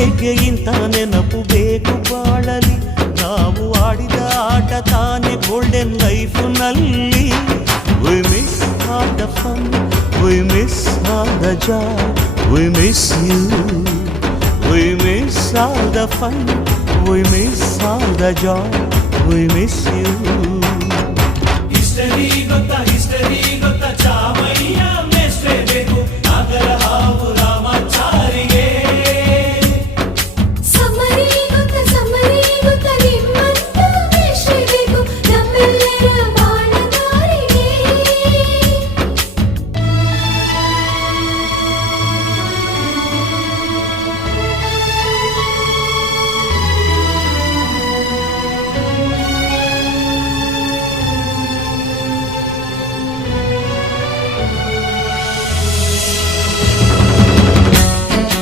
ಹೇಗೆ ಇಂಥ ನೆನಪು ಬೇಕು ಬಾಳಲಿ. ನಾವು ಆಡಿದ ಆಟ ತಾನೆ golden ಲೈಫ್ನಲ್ಲಿ. We miss all the fun, we miss all the joy, we miss you. We miss all the fun, we miss all the joy, we miss you. History gotta history.